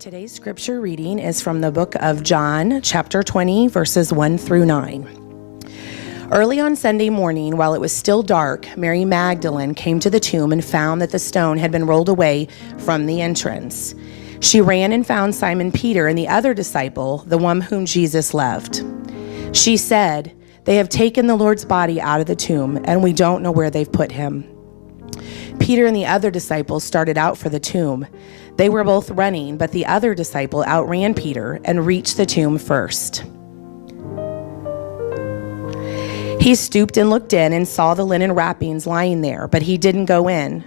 Today's scripture reading is from the book of John, chapter 20, verses 1 through 9. Early on Sunday morning, while it was still dark, Mary Magdalene came to the tomb and found that the stone had been rolled away from the entrance. She ran and found Simon Peter and the other disciple, the one whom Jesus loved. She said, "They have taken the Lord's body out of the tomb, and we don't know where they've put him." Peter and the other disciple started out for the tomb. They were both running, but the other disciple outran Peter and reached the tomb first. He stooped and looked in and saw the linen wrappings lying there, but he didn't go in.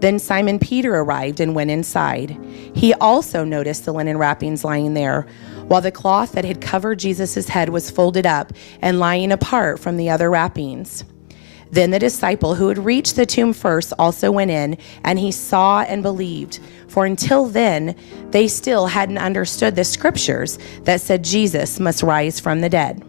Then Simon Peter arrived and went inside. He also noticed the linen wrappings lying there, while the cloth that had covered Jesus' head was folded up and lying apart from the other wrappings. Then the disciple who had reached the tomb first also went in, and he saw and believed. For until then, they still hadn't understood the scriptures that said Jesus must rise from the dead.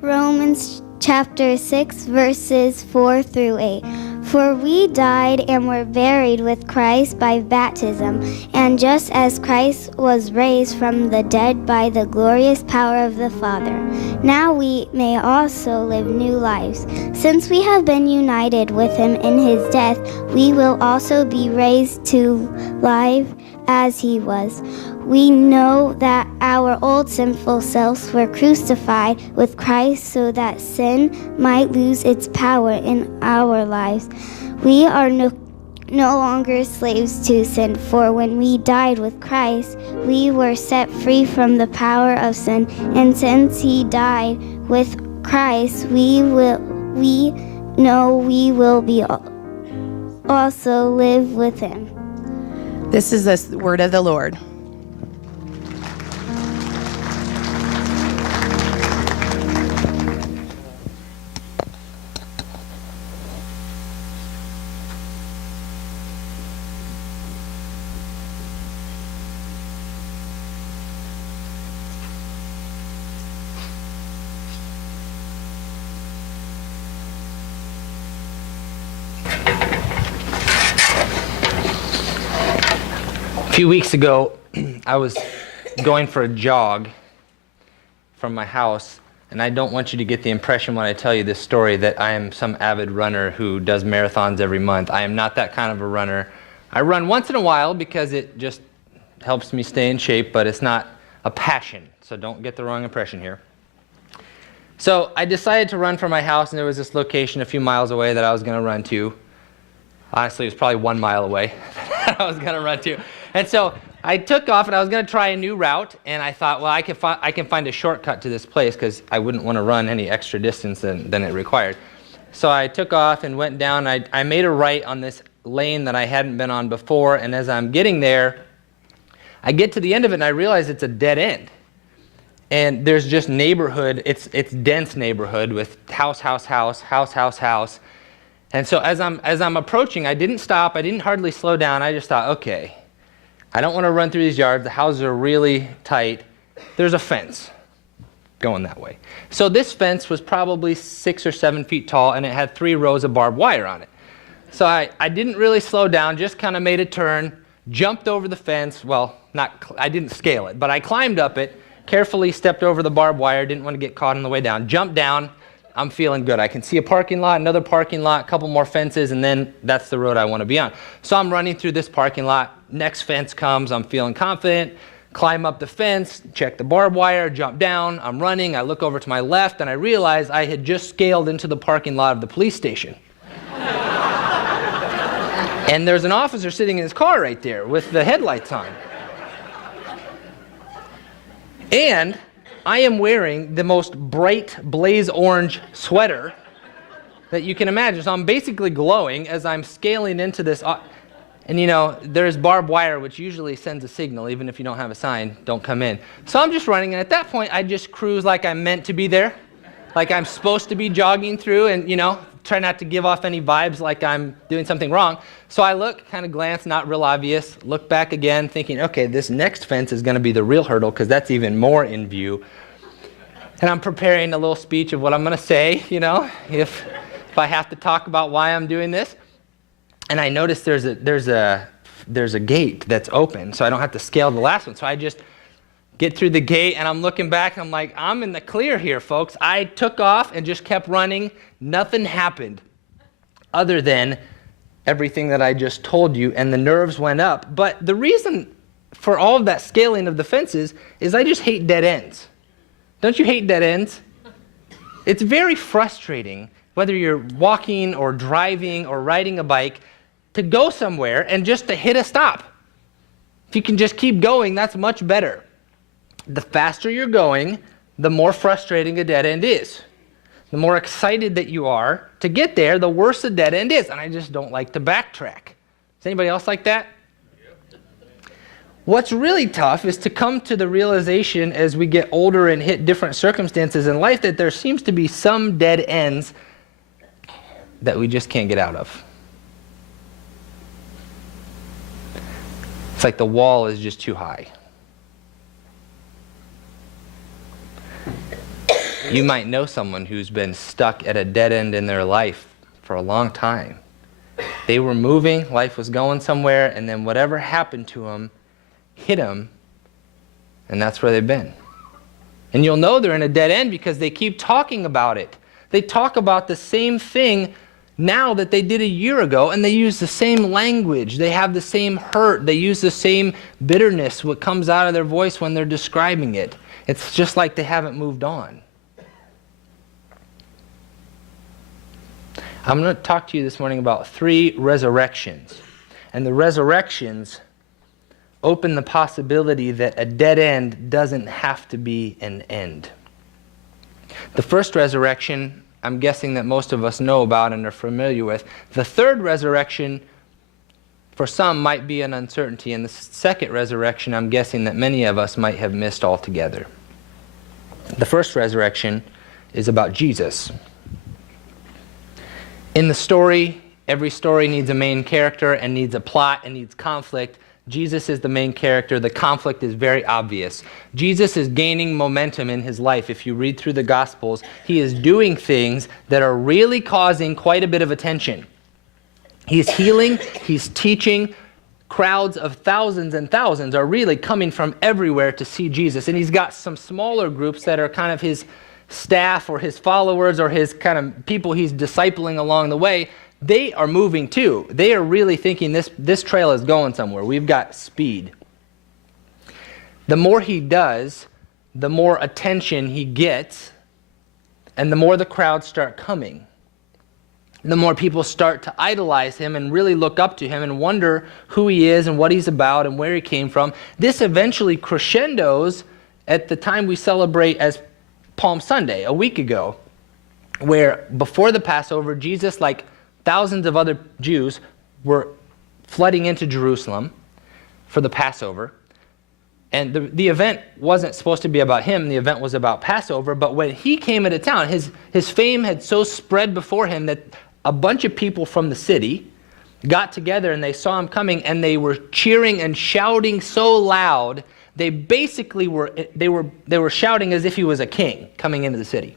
Romans chapter 6, verses 4 through 8. For we died and were buried with Christ by baptism, and just as Christ was raised from the dead by the glorious power of the Father, now we may also live new lives. Since we have been united with him in his death, we will also be raised to life as he was. We know that our old sinful selves were crucified with Christ so that sin might lose its power in our lives. We are no longer slaves to sin, for when we died with Christ, we were set free from the power of sin. And since he died with Christ, we know we will be also live with him. This is the word of the Lord. A few weeks ago, I was going for a jog from my house, and I don't want you to get the impression when I tell you this story that I am some avid runner who does marathons every month. I am not that kind of a runner. I run once in a while because it just helps me stay in shape, but it's not a passion, so don't get the wrong impression here. So I decided to run from my house, and there was this location a few miles away that I was going to run to. Honestly, it was probably 1 mile away that I was going to run to. And so I took off, and I was going to try a new route, and I thought, well, I can find a shortcut to this place because I wouldn't want to run any extra distance than it required. So I took off and went down. I made a right on this lane that I hadn't been on before, and as I'm getting there, I get to the end of it, and I realize it's a dead end. And there's just neighborhood. It's dense neighborhood with house. And so as I'm approaching, I didn't stop. I didn't hardly slow down. I just thought, okay, I don't want to run through these yards. The houses are really tight. There's a fence going that way. So this fence was probably 6 or 7 feet tall, and it had 3 rows of barbed wire on it. So I didn't really slow down, just kind of made a turn, jumped over the fence. Well, I didn't scale it, but I climbed up it, carefully stepped over the barbed wire, didn't want to get caught on the way down, jumped down. I'm feeling good. I can see a parking lot, another parking lot, a couple more fences, and then that's the road I want to be on. So I'm running through this parking lot. Next fence comes. I'm feeling confident. Climb up the fence, check the barbed wire, jump down. I'm running. I look over to my left, and I realize I had just scaled into the parking lot of the police station. And there's an officer sitting in his car right there with the headlights on. And I am wearing the most bright blaze orange sweater that you can imagine. So I'm basically glowing as I'm scaling into this. And you know, there's barbed wire, which usually sends a signal, even if you don't have a sign, don't come in. So I'm just running, and at that point, I just cruise like I'm meant to be there, like I'm supposed to be jogging through, and you know, try not to give off any vibes like I'm doing something wrong. So I look, kind of glance, not real obvious, look back again, thinking, okay, this next fence is going to be the real hurdle, because that's even more in view. And I'm preparing a little speech of what I'm going to say, you know, if I have to talk about why I'm doing this. And I noticed there's a there's a gate that's open, so I don't have to scale the last one. So I just get through the gate, and I'm looking back, and I'm like, I'm in the clear here, folks. I took off and just kept running. Nothing happened other than everything that I just told you, and the nerves went up. But the reason for all of that scaling of the fences is I just hate dead ends. Don't you hate dead ends? It's very frustrating, whether you're walking or driving or riding a bike, to go somewhere and just to hit a stop. If you can just keep going, that's much better. The faster you're going, the more frustrating a dead end is. The more excited that you are to get there, the worse a dead end is. And I just don't like to backtrack. Is anybody else like that? What's really tough is to come to the realization as we get older and hit different circumstances in life that there seems to be some dead ends that we just can't get out of. It's like the wall is just too high. You might know someone who's been stuck at a dead end in their life for a long time. They were moving, life was going somewhere, and then whatever happened to them hit them, and that's where they've been. And you'll know they're in a dead end because they keep talking about it. They talk about the same thing now that they did a year ago, and they use the same language. They have the same hurt. They use the same bitterness, what comes out of their voice when they're describing it. It's just like they haven't moved on. I'm going to talk to you this morning about 3 resurrections. And the resurrections open the possibility that a dead end doesn't have to be an end. The first resurrection, I'm guessing that most of us know about and are familiar with. The third resurrection, for some, might be an uncertainty. And the second resurrection, I'm guessing that many of us might have missed altogether. The first resurrection is about Jesus. In the story, every story needs a main character and needs a plot and needs conflict. Jesus is the main character. The conflict is very obvious. Jesus is gaining momentum in his life. If you read through the Gospels, he is doing things that are really causing quite a bit of attention. He's healing, he's teaching. Crowds of thousands and thousands are really coming from everywhere to see Jesus. And he's got some smaller groups that are kind of his staff or his followers or his kind of people he's discipling along the way. They are moving too. They are really thinking this trail is going somewhere. We've got speed. The more he does, the more attention he gets, and the more the crowds start coming. The more people start to idolize him and really look up to him and wonder who he is and what he's about and where he came from. This eventually crescendos at the time we celebrate as Palm Sunday, a week ago, where before the Passover, Jesus, like thousands of other Jews, were flooding into Jerusalem for the Passover. And the event wasn't supposed to be about him. The event was about Passover. But when he came into town, his fame had so spread before him that a bunch of people from the city got together and they saw him coming, and they were cheering and shouting so loud. They basically were shouting as if he was a king coming into the city.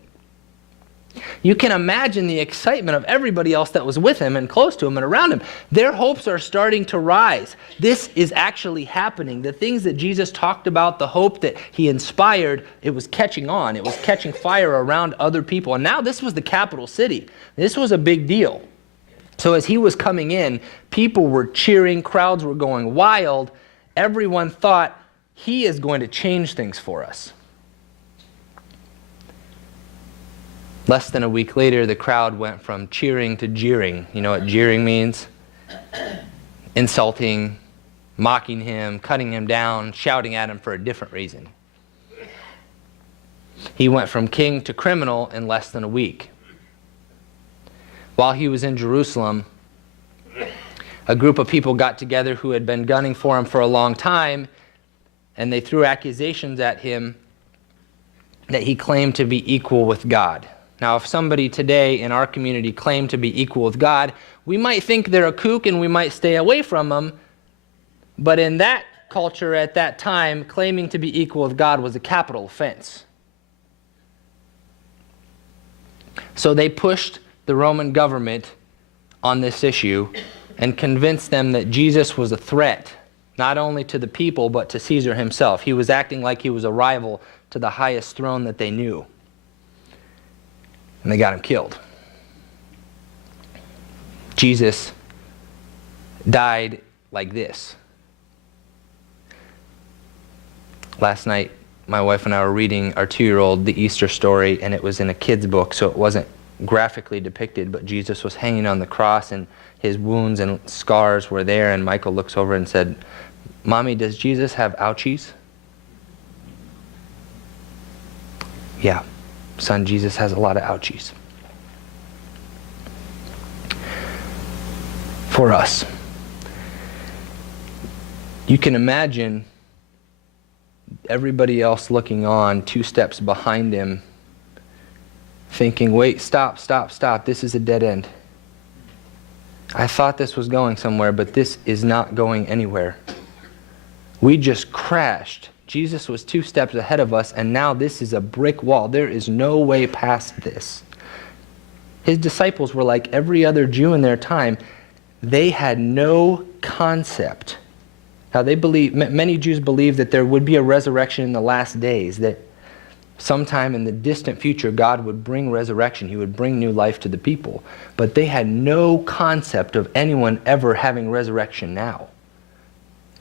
You can imagine the excitement of everybody else that was with him and close to him and around him. Their hopes are starting to rise. This is actually happening. The things that Jesus talked about, the hope that he inspired, it was catching on. It was catching fire around other people. And now this was the capital city. This was a big deal. So as he was coming in, people were cheering, crowds were going wild. Everyone thought, he is going to change things for us. Less than a week later, the crowd went from cheering to jeering. You know what jeering means? Insulting, mocking him, cutting him down, shouting at him for a different reason. He went from king to criminal in less than a week. While he was in Jerusalem, a group of people got together who had been gunning for him for a long time, and they threw accusations at him that he claimed to be equal with God. Now, if somebody today in our community claimed to be equal with God, we might think they're a kook and we might stay away from them. But in that culture at that time, claiming to be equal with God was a capital offense. So they pushed the Roman government on this issue, and convinced them that Jesus was a threat, not only to the people, but to Caesar himself. He was acting like he was a rival to the highest throne that they knew. And they got him killed. Jesus died like this. Last night, my wife and I were reading our 2-year-old the Easter story, and it was in a kid's book, so it wasn't graphically depicted, but Jesus was hanging on the cross, and his wounds and scars were there, and Michael looks over and said, "Mommy, does Jesus have ouchies?" Yeah, son, Jesus has a lot of ouchies. For us. You can imagine everybody else looking on 2 steps behind him, thinking, wait, stop, this is a dead end. I thought this was going somewhere, but this is not going anywhere. We just crashed. Jesus was 2 steps ahead of us, and now this is a brick wall. There is no way past this. His disciples were like every other Jew in their time. They had no concept. Now many Jews believe that there would be a resurrection in the last days, that sometime in the distant future God would bring resurrection. He would bring new life to the people. But they had no concept of anyone ever having resurrection now.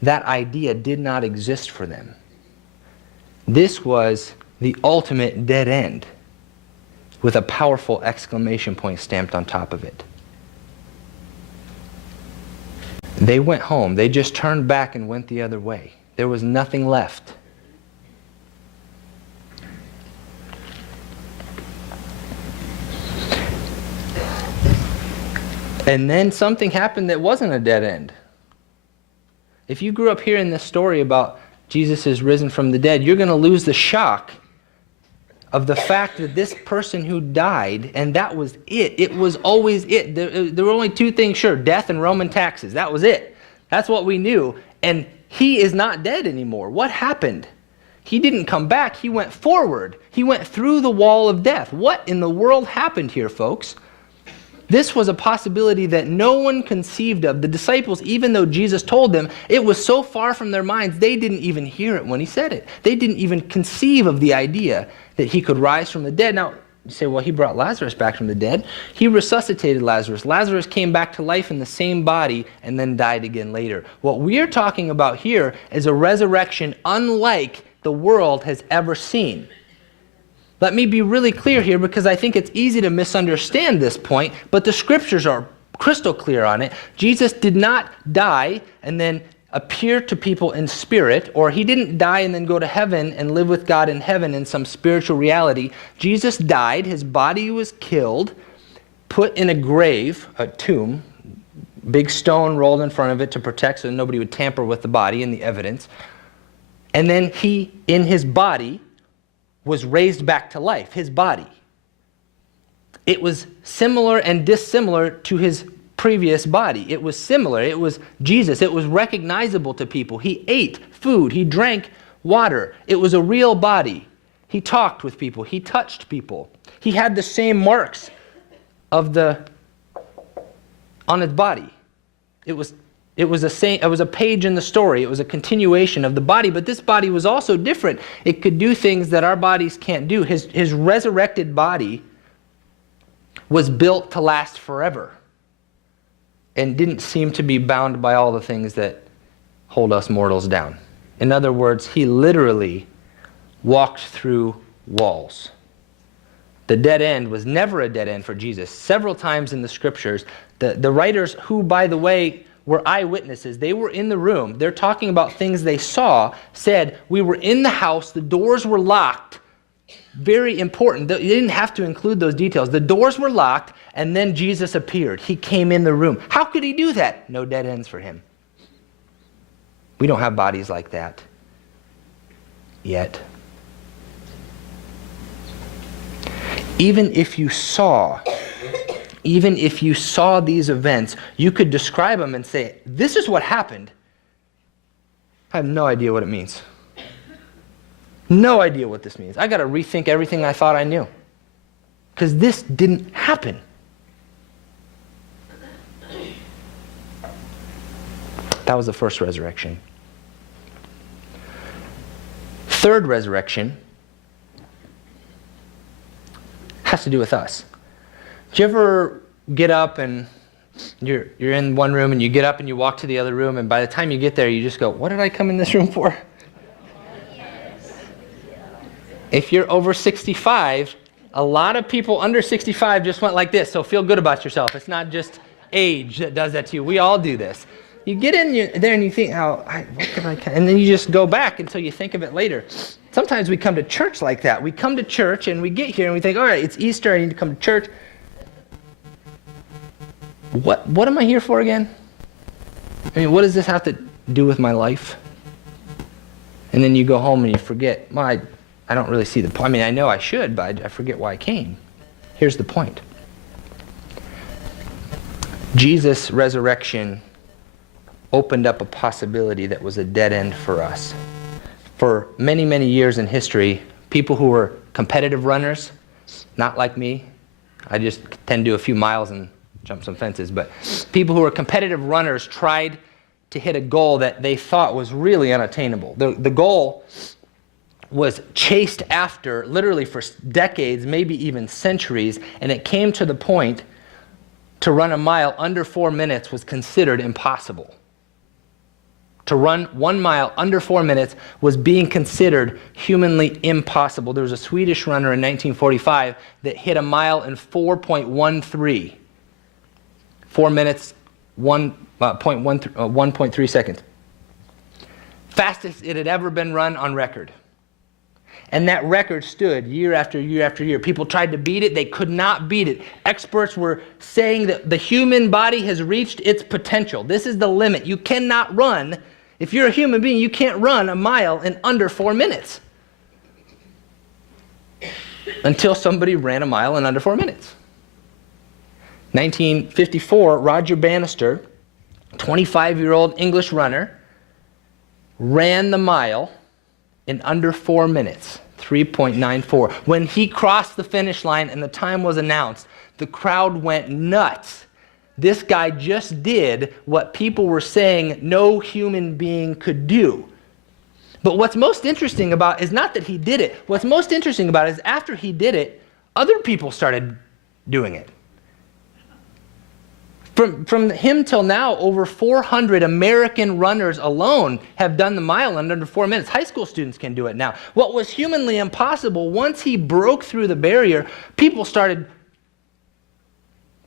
That idea did not exist for them. This was the ultimate dead end, with a powerful exclamation point stamped on top of it. They went home. They just turned back and went the other way. There was nothing left. And then something happened that wasn't a dead end. If you grew up hearing this story about Jesus is risen from the dead, you're going to lose the shock of the fact that this person who died, and that was it. It was always it. There were only 2 things, sure, death and Roman taxes. That was it. That's what we knew. And he is not dead anymore. What happened? He didn't come back. He went forward. He went through the wall of death. What in the world happened here, folks? This was a possibility that no one conceived of. The disciples, even though Jesus told them, it was so far from their minds, they didn't even hear it when he said it. They didn't even conceive of the idea that he could rise from the dead. Now, you say, well, he brought Lazarus back from the dead. He resuscitated Lazarus. Lazarus came back to life in the same body and then died again later. What we are talking about here is a resurrection unlike the world has ever seen. Let me be really clear here, because I think it's easy to misunderstand this point, but the scriptures are crystal clear on it. Jesus did not die and then appear to people in spirit, or he didn't die and then go to heaven and live with God in heaven in some spiritual reality. Jesus died, his body was killed, put in a grave, a tomb, big stone rolled in front of it to protect so nobody would tamper with the body and the evidence. And then he, in his body, was raised back to life, his body. It was similar and dissimilar to his previous body. It was similar. It was Jesus. It was recognizable to people. He ate food. He drank water. It was a real body. He talked with people. He touched people. He had the same marks on his body. It was a page in the story. It was a continuation of the body, but this body was also different. It could do things that our bodies can't do. His resurrected body was built to last forever and didn't seem to be bound by all the things that hold us mortals down. In other words, he literally walked through walls. The dead end was never a dead end for Jesus. Several times in the scriptures, the writers, who, by the way, were eyewitnesses, they were in the room, they're talking about things they saw, said, we were in the house, the doors were locked. Very important. You didn't have to include those details. The doors were locked, and then Jesus appeared. He came in the room. How could he do that? No dead ends for him. We don't have bodies like that yet. Even if you saw these events, you could describe them and say, this is what happened. I have no idea what it means. No idea what this means. I got to rethink everything I thought I knew, because this didn't happen. That was the first resurrection. Third resurrection has to do with us. Do you ever get up and you're in one room and you get up and you walk to the other room, and by the time you get there you just go, what did I come in this room for? If you're over 65, a lot of people under 65 just went like this, so feel good about yourself. It's not just age that does that to you. We all do this. You get in there and you think, what could I come? And then you just go back until you think of it later. Sometimes we come to church like that. We come to church and we get here and we think, all right, it's Easter, I need to come to church. What am I here for again? I mean, what does this have to do with my life? And then you go home and you forget, well, I don't really see the point. I mean, I know I should, but I forget why I came. Here's the point. Jesus' resurrection opened up a possibility that was a dead end for us. For many, many years in history, people who were competitive runners, not like me, I just tend to do a few miles and jump some fences, but people who were competitive runners tried to hit a goal that they thought was really unattainable. The goal was chased after literally for decades, maybe even centuries, and it came to the point to run a mile under 4 minutes was considered impossible. To run 1 mile under 4 minutes was being considered humanly impossible. There was a Swedish runner in 1945 that hit a mile in 4.13. 4 minutes, 1.3 seconds. Fastest it had ever been run on record. And that record stood year after year after year. People tried to beat it. They could not beat it. Experts were saying that the human body has reached its potential. This is the limit. You cannot run. If you're a human being, you can't run a mile in under 4 minutes. Until somebody ran a mile in under 4 minutes. 1954, Roger Bannister, 25-year-old English runner, ran the mile in under 4 minutes, 3.94. When he crossed the finish line and the time was announced, the crowd went nuts. This guy just did what people were saying no human being could do. But what's most interesting about is not that he did it. What's most interesting about it is after he did it, other people started doing it. From him till now, over 400 American runners alone have done the mile in under 4 minutes. High school students can do it now. What was humanly impossible, once he broke through the barrier, people started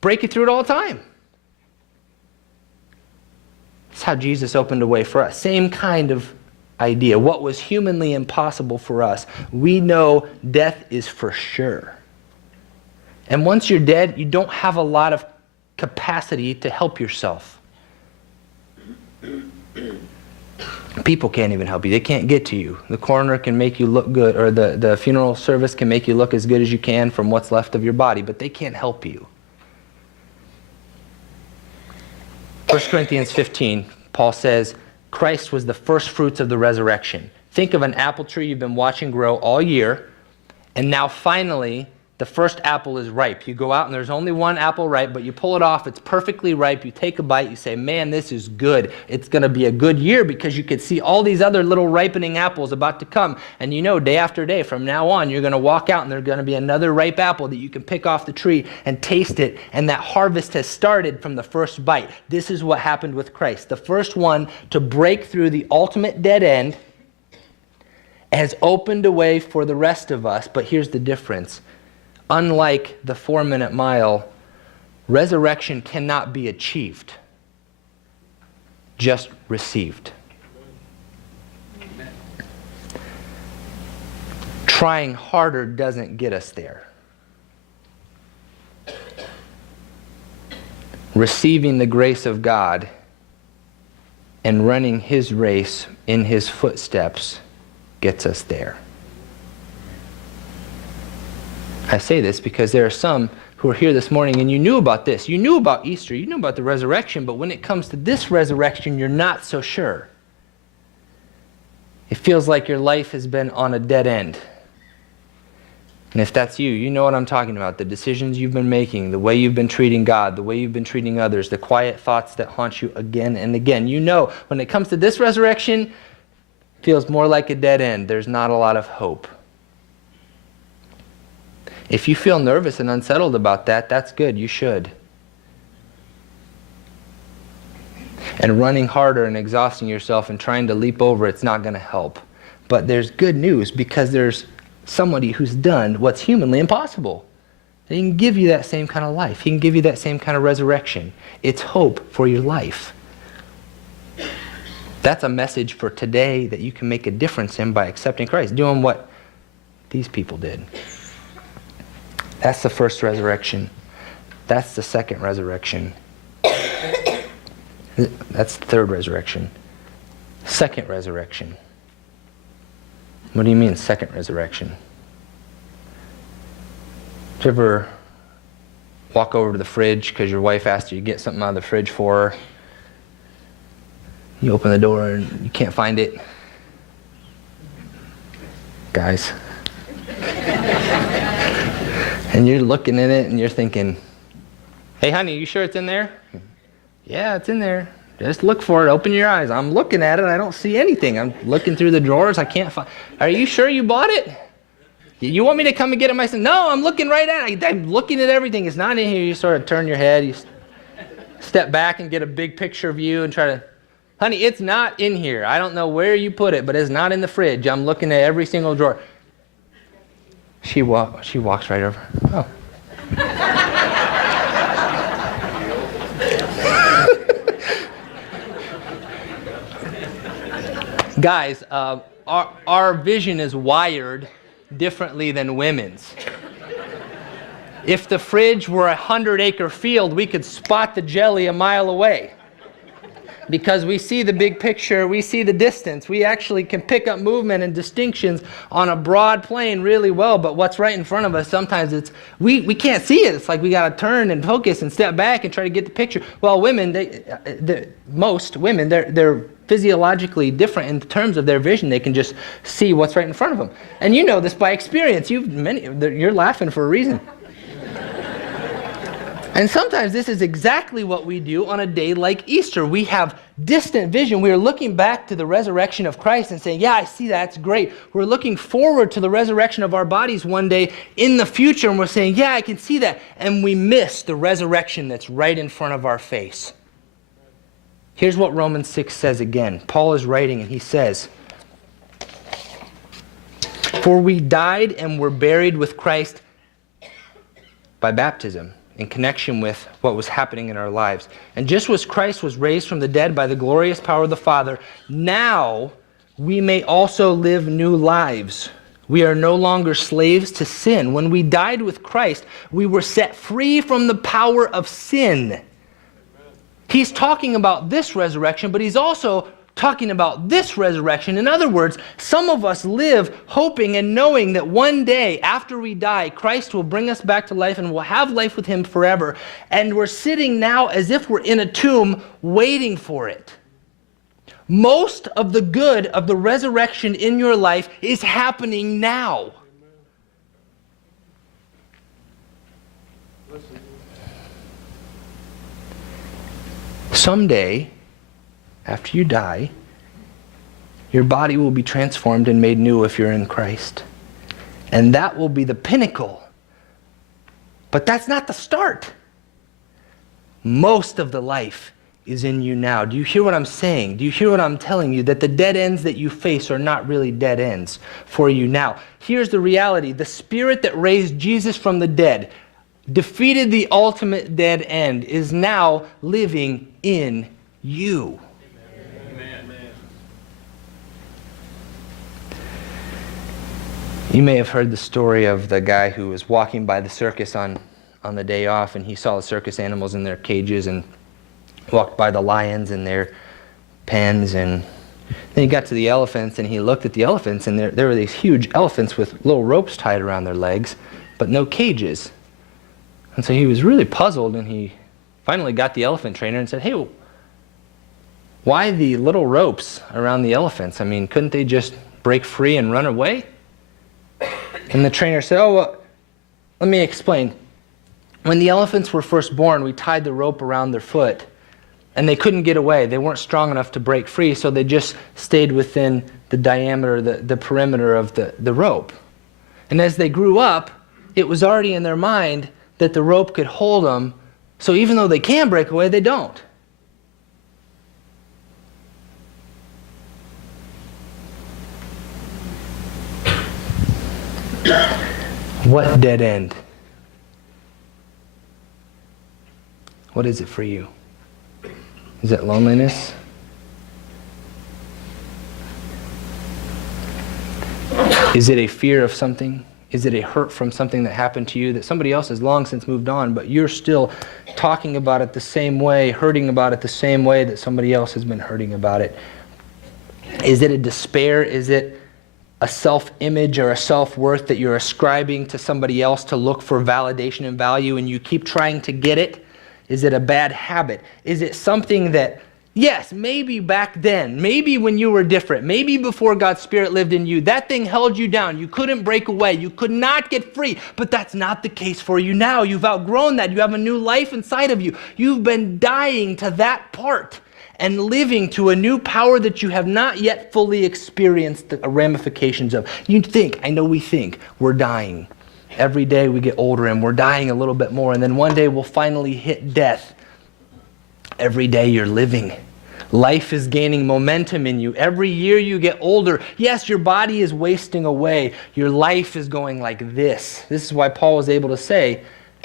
breaking through it all the time. That's how Jesus opened a way for us. Same kind of idea. What was humanly impossible for us, we know death is for sure. And once you're dead, you don't have a lot of capacity to help yourself. People can't even help you. They can't get to you. The coroner can make you look good, or the funeral service can make you look as good as you can from what's left of your body, but they can't help you. 1 Corinthians 15, Paul says, Christ was the first fruits of the resurrection. Think of an apple tree you've been watching grow all year, and now finally the first apple is ripe. You go out and there's only one apple ripe, but you pull it off, it's perfectly ripe. You take a bite, you say, man, this is good. It's going to be a good year because you could see all these other little ripening apples about to come. And you know, day after day, from now on, you're going to walk out and there's going to be another ripe apple that you can pick off the tree and taste it. And that harvest has started from the first bite. This is what happened with Christ. The first one to break through the ultimate dead end has opened a way for the rest of us. But here's the difference. Unlike the 4-minute mile, resurrection cannot be achieved, just received. Amen. Trying harder doesn't get us there. Receiving the grace of God and running His race in His footsteps gets us there. I say this because there are some who are here this morning and you knew about this. You knew about Easter. You knew about the resurrection. But when it comes to this resurrection, you're not so sure. It feels like your life has been on a dead end. And if that's you, you know what I'm talking about. The decisions you've been making, the way you've been treating God, the way you've been treating others, the quiet thoughts that haunt you again and again. You know, when it comes to this resurrection, it feels more like a dead end. There's not a lot of hope. If you feel nervous and unsettled about that, that's good. You should. And running harder and exhausting yourself and trying to leap over it's not going to help. But there's good news, because there's somebody who's done what's humanly impossible. And he can give you that same kind of life. He can give you that same kind of resurrection. It's hope for your life. That's a message for today that you can make a difference in by accepting Christ, doing what these people did. That's the first resurrection. That's the second resurrection. That's the third resurrection. Second resurrection. What do you mean, second resurrection? Did you ever walk over to the fridge because your wife asked you to get something out of the fridge for her? You open the door and you can't find it. Guys. And you're looking at it and you're thinking, hey honey, you sure it's in there? Yeah, it's in there. Just look for it. Open your eyes. I'm looking at it. I don't see anything. I'm looking through the drawers. I can't find. Are you sure you bought it? You want me to come and get it myself? No, I'm looking right at it. I'm looking at everything. It's not in here. You sort of turn your head. You step back and get a big picture view and try to, honey, it's not in here. I don't know where you put it, but it's not in the fridge. I'm looking at every single drawer. She walks right over. Oh. Guys, our vision is wired differently than women's. If the fridge were a 100-acre field, we could spot the jelly a mile away. Because we see the big picture, we see the distance. We actually can pick up movement and distinctions on a broad plane really well, but what's right in front of us, sometimes we can't see it. It's like we got to turn and focus and step back and try to get the picture. Well, women, most women, they're physiologically different in terms of their vision. They can just see what's right in front of them. And you know this by experience. You're laughing for a reason. And sometimes this is exactly what we do on a day like Easter. We have distant vision. We are looking back to the resurrection of Christ and saying, yeah, I see that. It's great. We're looking forward to the resurrection of our bodies one day in the future, and we're saying, yeah, I can see that. And we miss the resurrection that's right in front of our face. Here's what Romans 6 says again. Paul is writing and he says, for we died and were buried with Christ by baptism, in connection with what was happening in our lives. And just as Christ was raised from the dead by the glorious power of the Father, now we may also live new lives. We are no longer slaves to sin. When we died with Christ, we were set free from the power of sin. He's talking about this resurrection, but he's also talking about this resurrection. In other words, some of us live hoping and knowing that one day after we die, Christ will bring us back to life and we'll have life with him forever. And we're sitting now as if we're in a tomb waiting for it. Most of the good of the resurrection in your life is happening now. Someday, after you die, your body will be transformed and made new if you're in Christ. And that will be the pinnacle. But that's not the start. Most of the life is in you now. Do you hear what I'm saying? Do you hear what I'm telling you? That the dead ends that you face are not really dead ends for you now. Here's the reality. The Spirit that raised Jesus from the dead, defeated the ultimate dead end, is now living in you. You may have heard the story of the guy who was walking by the circus on the day off, and he saw the circus animals in their cages and walked by the lions in their pens, and then he got to the elephants and he looked at the elephants, and there were these huge elephants with little ropes tied around their legs, but no cages. And so he was really puzzled, and he finally got the elephant trainer and said, hey, why the little ropes around the elephants? I mean, couldn't they just break free and run away? And the trainer said, oh, well, Let me explain. When the elephants were first born, we tied the rope around their foot, and they couldn't get away. They weren't strong enough to break free, so they just stayed within the diameter, the perimeter of the rope. And as they grew up, it was already in their mind that the rope could hold them, so even though they can break away, they don't. What dead end? What is it for you? Is it loneliness? Is it a fear of something? Is it a hurt from something that happened to you that somebody else has long since moved on, but you're still talking about it the same way, hurting about it the same way that somebody else has been hurting about it? Is it a despair? Is it a self-image or a self-worth that you're ascribing to somebody else to look for validation and value, and you keep trying to get it? Is it a bad habit? Is it something that, yes, maybe back then, maybe when you were different, maybe before God's Spirit lived in you, that thing held you down. You couldn't break away. You could not get free. But that's not the case for you now. You've outgrown that. You have a new life inside of you. You've been dying to that part and living to a new power that you have not yet fully experienced the ramifications of. You think, I know we think, we're dying. Every day we get older and we're dying a little bit more, and then one day we'll finally hit death. Every day you're living. Life is gaining momentum in you. Every year you get older. Yes, your body is wasting away. Your life is going like this. This is why Paul was able to say,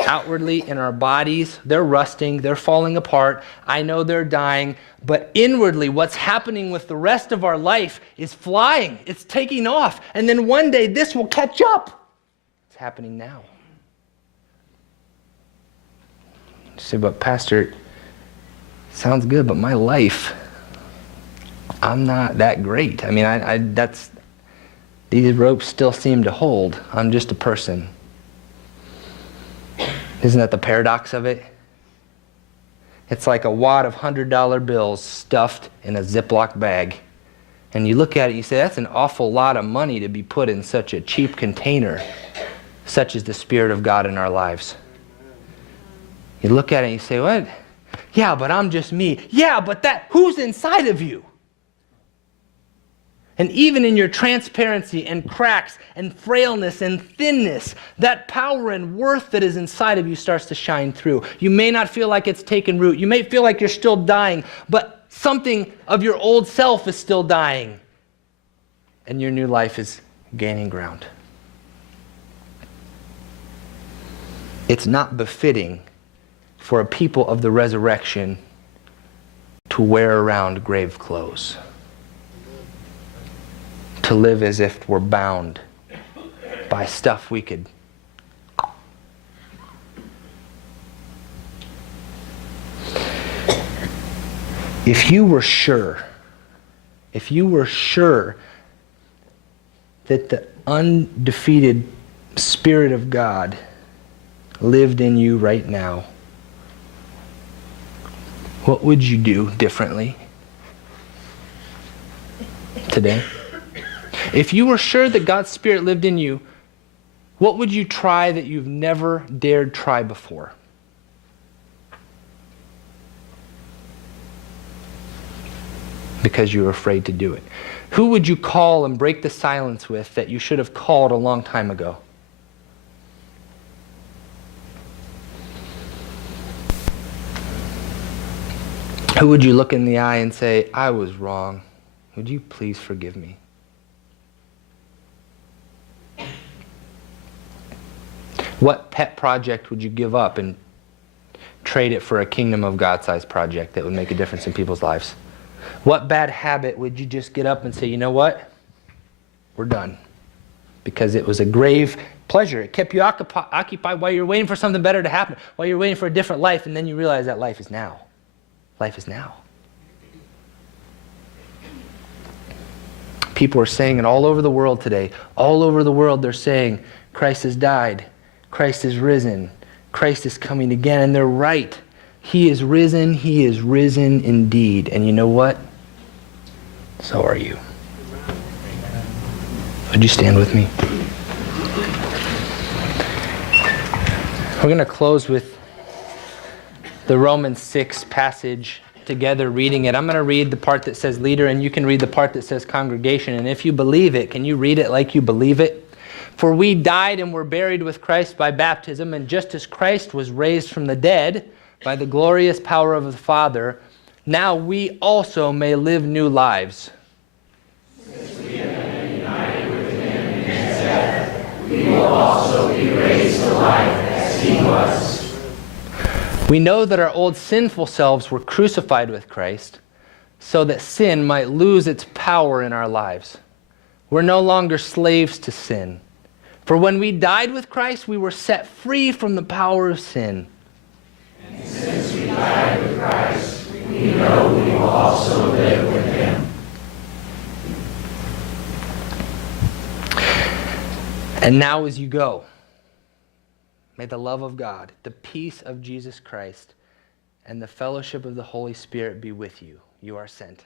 outwardly in our bodies, they're rusting, they're falling apart. I know they're dying, but inwardly what's happening with the rest of our life is flying. It's taking off. And then one day this will catch up. It's happening now. You say, but Pastor, sounds good, but my life, I'm not that great. I mean, these ropes still seem to hold. I'm just a person. Isn't that the paradox of it? It's like a wad of $100 bills stuffed in a Ziploc bag. And you look at it and you say, that's an awful lot of money to be put in such a cheap container. Such is the Spirit of God in our lives. You look at it and you say, what? Yeah, but I'm just me. Yeah, but who's inside of you? And even in your transparency and cracks and frailness and thinness, that power and worth that is inside of you starts to shine through. You may not feel like it's taken root. You may feel like you're still dying, but something of your old self is still dying. And your new life is gaining ground. It's not befitting for a people of the resurrection to wear around grave clothes, to live as if we're bound by stuff we could. If you were sure that the undefeated Spirit of God lived in you right now, what would you do differently today? If you were sure that God's Spirit lived in you, what would you try that you've never dared try before? Because you were afraid to do it. Who would you call and break the silence with that you should have called a long time ago? Who would you look in the eye and say, I was wrong. Would you please forgive me? What pet project would you give up and trade it for a kingdom of God-sized project that would make a difference in people's lives? What bad habit would you just get up and say, you know what? We're done. Because it was a grave pleasure. It kept you occupied while you're waiting for something better to happen, while you're waiting for a different life, and then you realize that life is now. Life is now. People are saying it all over the world today. All over the world they're saying, Christ has died. Christ is risen. Christ is coming again. And they're right. He is risen. He is risen indeed. And you know what? So are you. Would you stand with me? We're going to close with the Romans 6 passage together, reading it. I'm going to read the part that says leader, and you can read the part that says congregation. And if you believe it, can you read it like you believe it? For we died and were buried with Christ by baptism, and just as Christ was raised from the dead by the glorious power of the Father, now we also may live new lives. Since we have been united with him in his death, we will also be raised to life as he was. We know that our old sinful selves were crucified with Christ so that sin might lose its power in our lives. We're no longer slaves to sin. For when we died with Christ, we were set free from the power of sin. And since we died with Christ, we know we will also live with him. And now as you go, may the love of God, the peace of Jesus Christ, and the fellowship of the Holy Spirit be with you. You are sent.